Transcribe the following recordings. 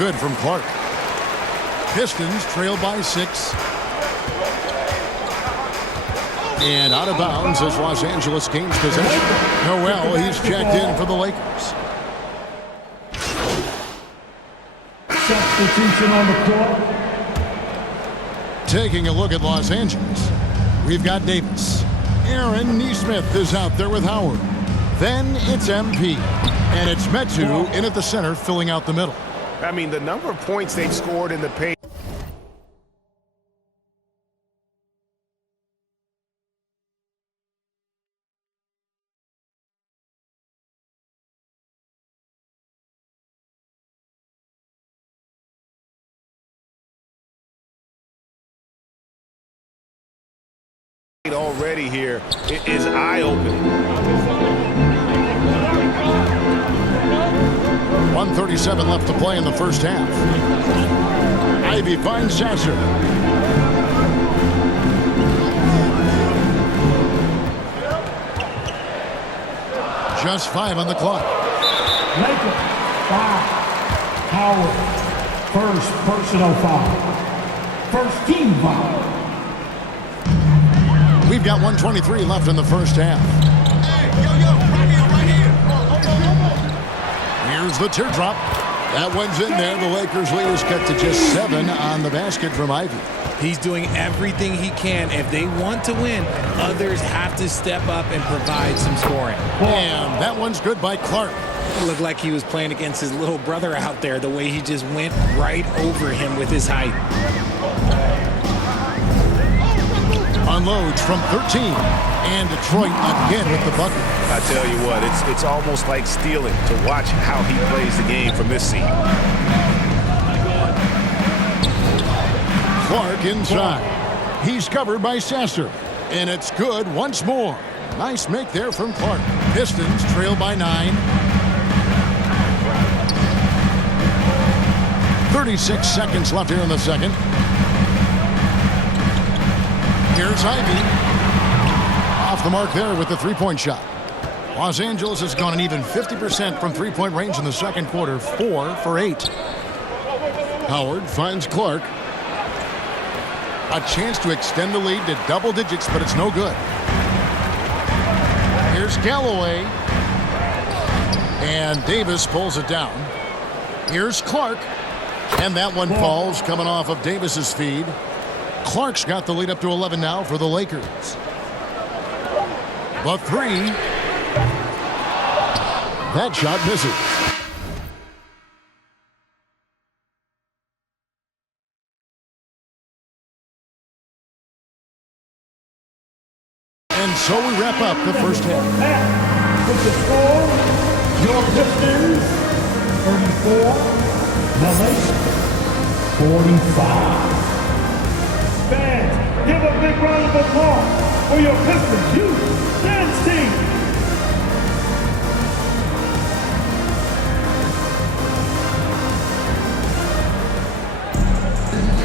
good from Clark. Pistons trail by 6. And out of bounds as Los Angeles gains possession. Noel, he's checked in for the Lakers. Substitution on the court. Taking a look at Los Angeles, we've got Davis. Aaron Nesmith is out there with Howard. Then it's MP. And it's Metu in at the center, filling out the middle. I mean, the number of points they've scored in the paint. Already here, it is eye-opening. 1:37 left to play in the first half. Ivy finds Sasser. Just 5 on the clock. Lakers, 5. Howard, first personal foul. First team foul. We've got 1:23 left in the first half. Hey, yo, right here. Here's the teardrop. That one's in there. The Lakers lead is cut to just 7 on the basket from Ivy. He's doing everything he can. If they want to win, others have to step up and provide some scoring. And that one's good by Clark. It looked like he was playing against his little brother out there, the way he just went right over him with his height. Unloads from 13. And Detroit again with the bucket. I tell you what, it's almost like stealing to watch how he plays the game from this seat. Clark inside. He's covered by Sasser. And it's good once more. Nice make there from Clark. Pistons trail by 9. 36 seconds left here in the second. Here's Ivy. Off the mark there with the three-point shot. Los Angeles has gone an even 50% from three-point range in the second quarter. 4 for 8. Howard finds Clark. A chance to extend the lead to double digits, but it's no good. Here's Galloway. And Davis pulls it down. Here's Clark. And that one falls coming off of Davis's feed. Clark's got the lead up to 11 now for the Lakers. The 3. That shot misses. And so we wrap up the first half. With the score, your Pistons, 34, the Lakers, 45. Fans, give a big round of applause for your Pistons youth dance team.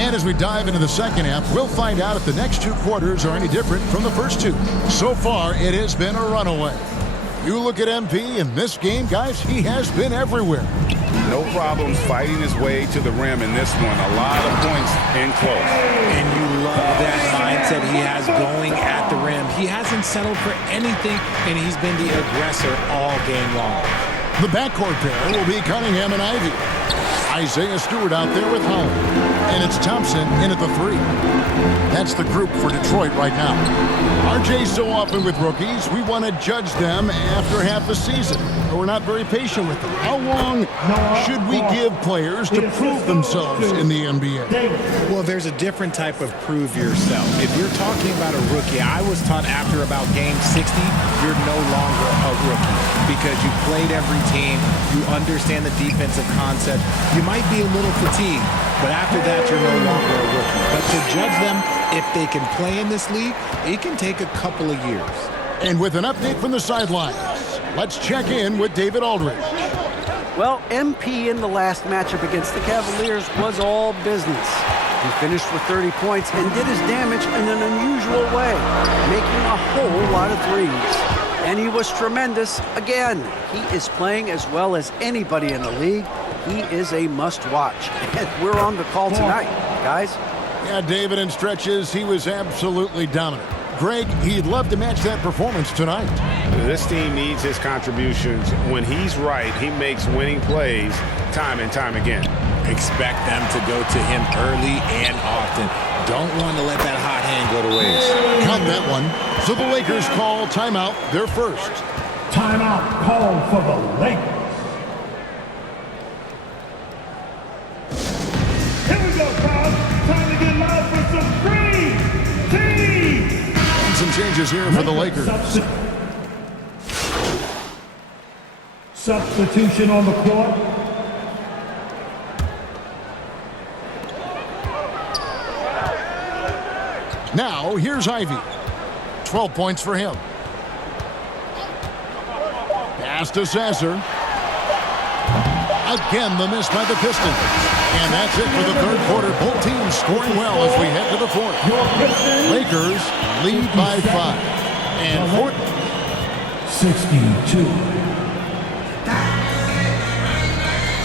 And as we dive into the second half, we'll find out if the next 2 quarters are any different from the first 2. So far, it has been a runaway. You look at MP in this game, guys, he has been everywhere. No problems fighting his way to the rim in this one. A lot of points in close. And you love that mindset he has going at the rim. He hasn't settled for anything, and he's been the aggressor all game long. The backcourt pair will be Cunningham and Ivy. Isaiah Stewart out there with Howard. And it's Thompson in at the 3. That's the group for Detroit right now. RJ, so often with rookies, we want to judge them after half the season. We're not very patient with them. How long should we give players to prove themselves in the NBA? Well, there's a different type of prove yourself. If you're talking about a rookie, I was taught after about game 60, you're no longer a rookie because you played every team, you understand the defensive concept, you might be a little fatigued, but after that, you're no longer a rookie. But to judge them, if they can play in this league, it can take a couple of years. And with an update from the sidelines, let's check in with David Aldridge. Well, MP in the last matchup against the Cavaliers was all business. He finished with 30 points and did his damage in an unusual way, making a whole lot of threes. And he was tremendous again. He is playing as well as anybody in the league. he is a must-watch. And we're on the call tonight, guys. Yeah, David, in stretches, he was absolutely dominant. Greg, he'd love to match that performance tonight. This team needs his contributions. When he's right, he makes winning plays time and time again. Expect them to go to him early and often. Don't want to let that hot hand go to waste. Count that one. So the Lakers call timeout, their first. Timeout called for the Lakers. Here we go, crowd. Time to get loud for some green team. And some changes here for the Lakers. Substitution on the court. Now, here's Ivy. 12 points for him. Pass to Sasser. Again, the miss by the Pistons. And that's it for the third quarter. Both teams scoring well as we head to the fourth. Lakers lead by 5. And Portland 62.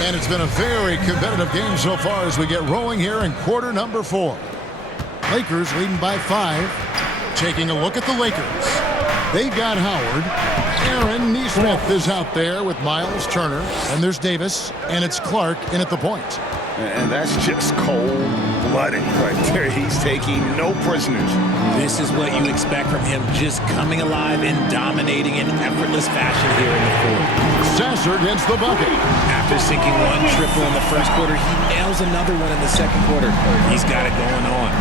And it's been a very competitive game so far as we get rolling here in quarter number 4. Lakers leading by 5. Taking a look at the Lakers. They've got Howard. Aaron Nesmith is out there with Miles Turner. And there's Davis. And it's Clark in at the point. And that's just cold-blooded right there. He's taking no prisoners. This is what you expect from him, just coming alive and dominating in effortless fashion here in the fourth. Sasser gets the bucket. After sinking one triple in the first quarter, he nails another one in the second quarter. He's got it going on.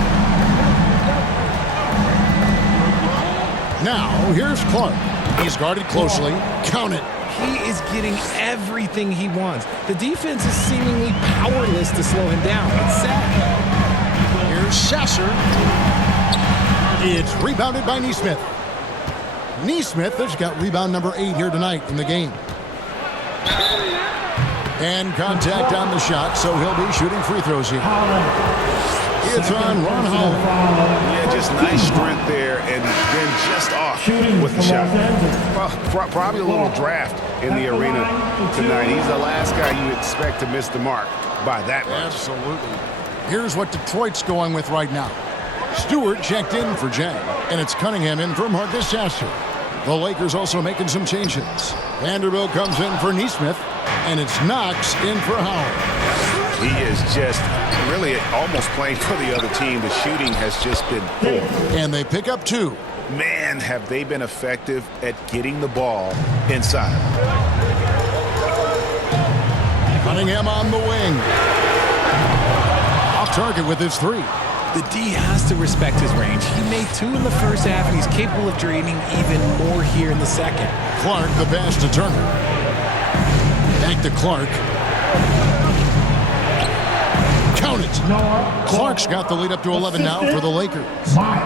Now, here's Clark. He's guarded closely. Count it. He is getting everything he wants. The defense is seemingly powerless to slow him down. It's sad. Here's Sasser. It's rebounded by Nesmith. Nesmith has got rebound number 8 here tonight in the game. And contact on the shot, so he'll be shooting free throws here. It's on Ron Holland. Yeah, just nice strength there, and then just off with the shot. Well, probably a little draft in the arena tonight. He's the last guy you expect to miss the mark by that much. Absolutely. Here's what Detroit's going with right now. Stewart checked in for Jang, and it's Cunningham in for Marcus Sasser. The Lakers also making some changes. Vanderbilt comes in for Nesmith, and it's Knox in for Howard. He is just really almost playing for the other team. The shooting has just been poor. And they pick up 2. Man, have they been effective at getting the ball inside. Cunningham on the wing. Off target with his 3. The D has to respect his range. He made 2 in the first half, and he's capable of draining even more here in the second. Clark, the pass to Turner. Back to Clark. Count it. Clark's got the lead up to 11 now for the Lakers.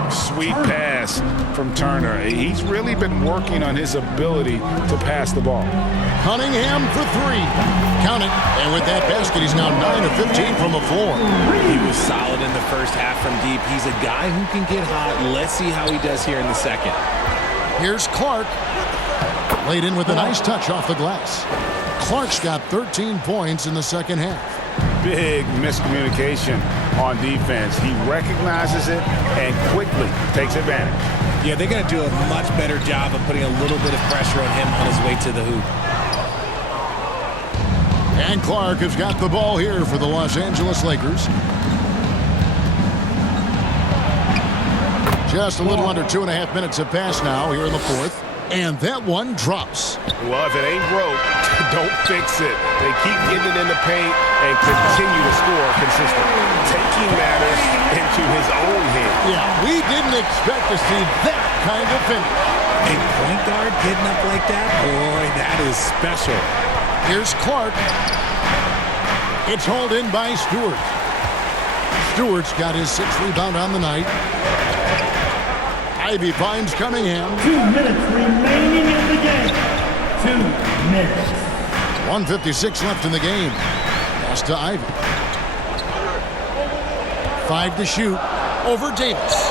Sweet pass from Turner. He's really been working on his ability to pass the ball. Cunningham for 3. Count it. And with that basket, he's now 9 of 15 from the floor. He was solid in the first half from deep. He's a guy who can get hot. Let's see how he does here in the second. Here's Clark. Laid in with a nice touch off the glass. Clark's got 13 points in the second half. Big miscommunication on defense. He recognizes it and quickly takes advantage. Yeah, they're going to do a much better job of putting a little bit of pressure on him on his way to the hoop. And Clark has got the ball here for the Los Angeles Lakers. Just a little under 2.5 minutes have passed now here in the fourth. And that one drops. Well, if it ain't broke, don't fix it. They keep getting it in the paint and continue to score consistently. Taking matters into his own hands. Yeah, we didn't expect to see that kind of finish. A point guard getting up like that? Boy, that is special. Here's Clark. It's hauled in by Stewart. Stewart's got his 6th rebound on the night. Ivy finds Cunningham. 2 minutes remaining in the game. 2 minutes. 1:56 left in the game. Pass to Ivy. 5 to shoot. Over Davis.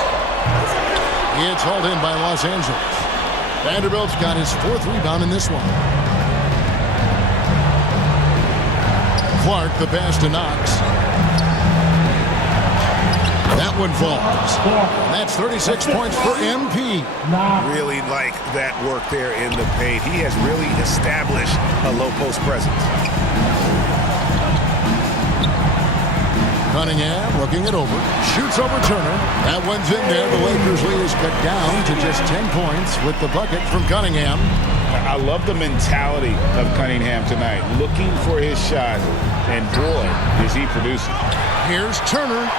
It's hauled in by Los Angeles. Vanderbilt's got his 4th rebound in this one. Clark, the pass to Knox. That one falls. And that's 36 points for MP. Really like that work there in the paint. He has really established a low post presence. Cunningham looking it over. Shoots over Turner. That one's in there. The Lakers lead is cut down to just 10 points with the bucket from Cunningham. I love the mentality of Cunningham tonight. Looking for his shot. And boy, is he producing. Here's Turner.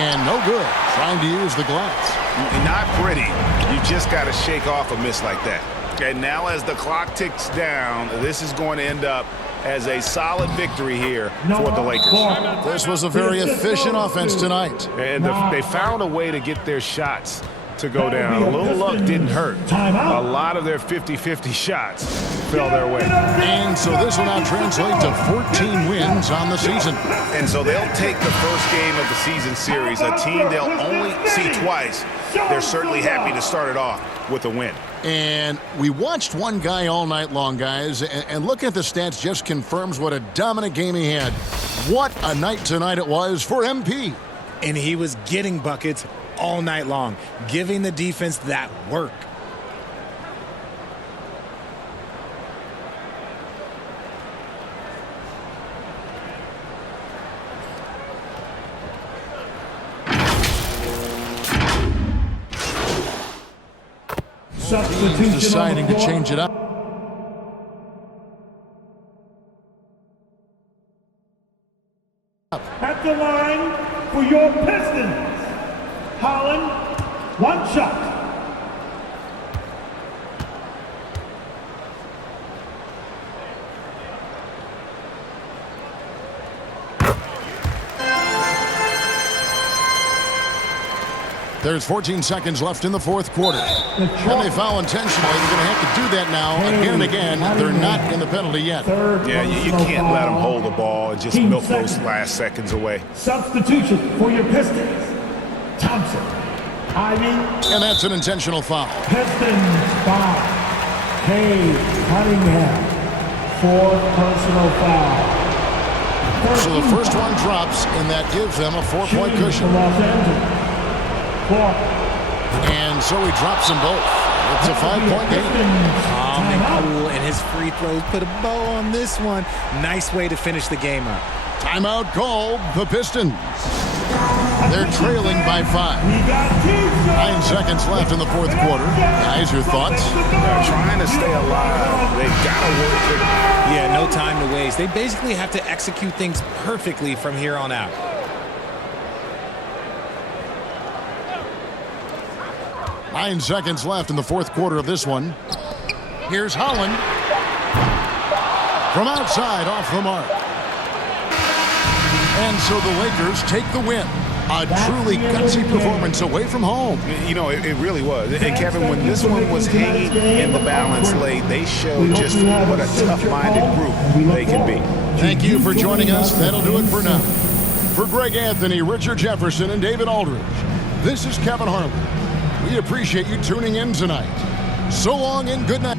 And no good. Trying to use the glass. Not pretty. You just got to shake off a miss like that. And now as the clock ticks down, this is going to end up as a solid victory here for the Lakers. This was a very efficient offense tonight. And they found a way to get their shots to go down. A little luck didn't hurt. A lot of their 50-50 shots fell their way. And so this will now translate to 14 wins on the season. And so they'll take the first game of the season series, a team they'll only see twice. They're certainly happy to start it off with a win. And we watched one guy all night long, guys, and looking at the stats just confirms what a dominant game he had. What a night tonight it was for MP. And he was getting buckets all night long, giving the defense that work. Deciding to change it up. At the line for your Pistons, Holland, one shot. There's 14 seconds left in the fourth quarter. And they foul intentionally. They're going to have to do that now again and again. They're not in the penalty yet. Yeah, you can't let them hold the ball and just milk those last seconds away. Substitution for your Pistons, Thompson, Ivy. And that's an intentional foul. Pistons foul. Cunningham, 4 personal foul. So the first one drops, and that gives them a 4-point cushion. Los Angeles. And so he drops them both. It's a 5-point game. Calm and cool, and his free throws put a bow on this one. Nice way to finish the game up. Timeout called the Pistons. They're trailing by 5. 9 seconds left in the fourth quarter. Guys, your thoughts? They're trying to stay alive. They got to work quickly. Yeah, no time to waste. They basically have to execute things perfectly from here on out. Nine seconds left in the fourth quarter of this one. Here's Holland. From outside, off the mark. And so the Lakers take the win. A truly gutsy performance away from home. You know, it really was. And Kevin, when this one was hanging in the balance late, they showed just what a tough-minded group they can be. Thank you for joining us. That'll do it for now. For Greg Anthony, Richard Jefferson, and David Aldridge, this is Kevin Harlan. We appreciate you tuning in tonight. So long and good night.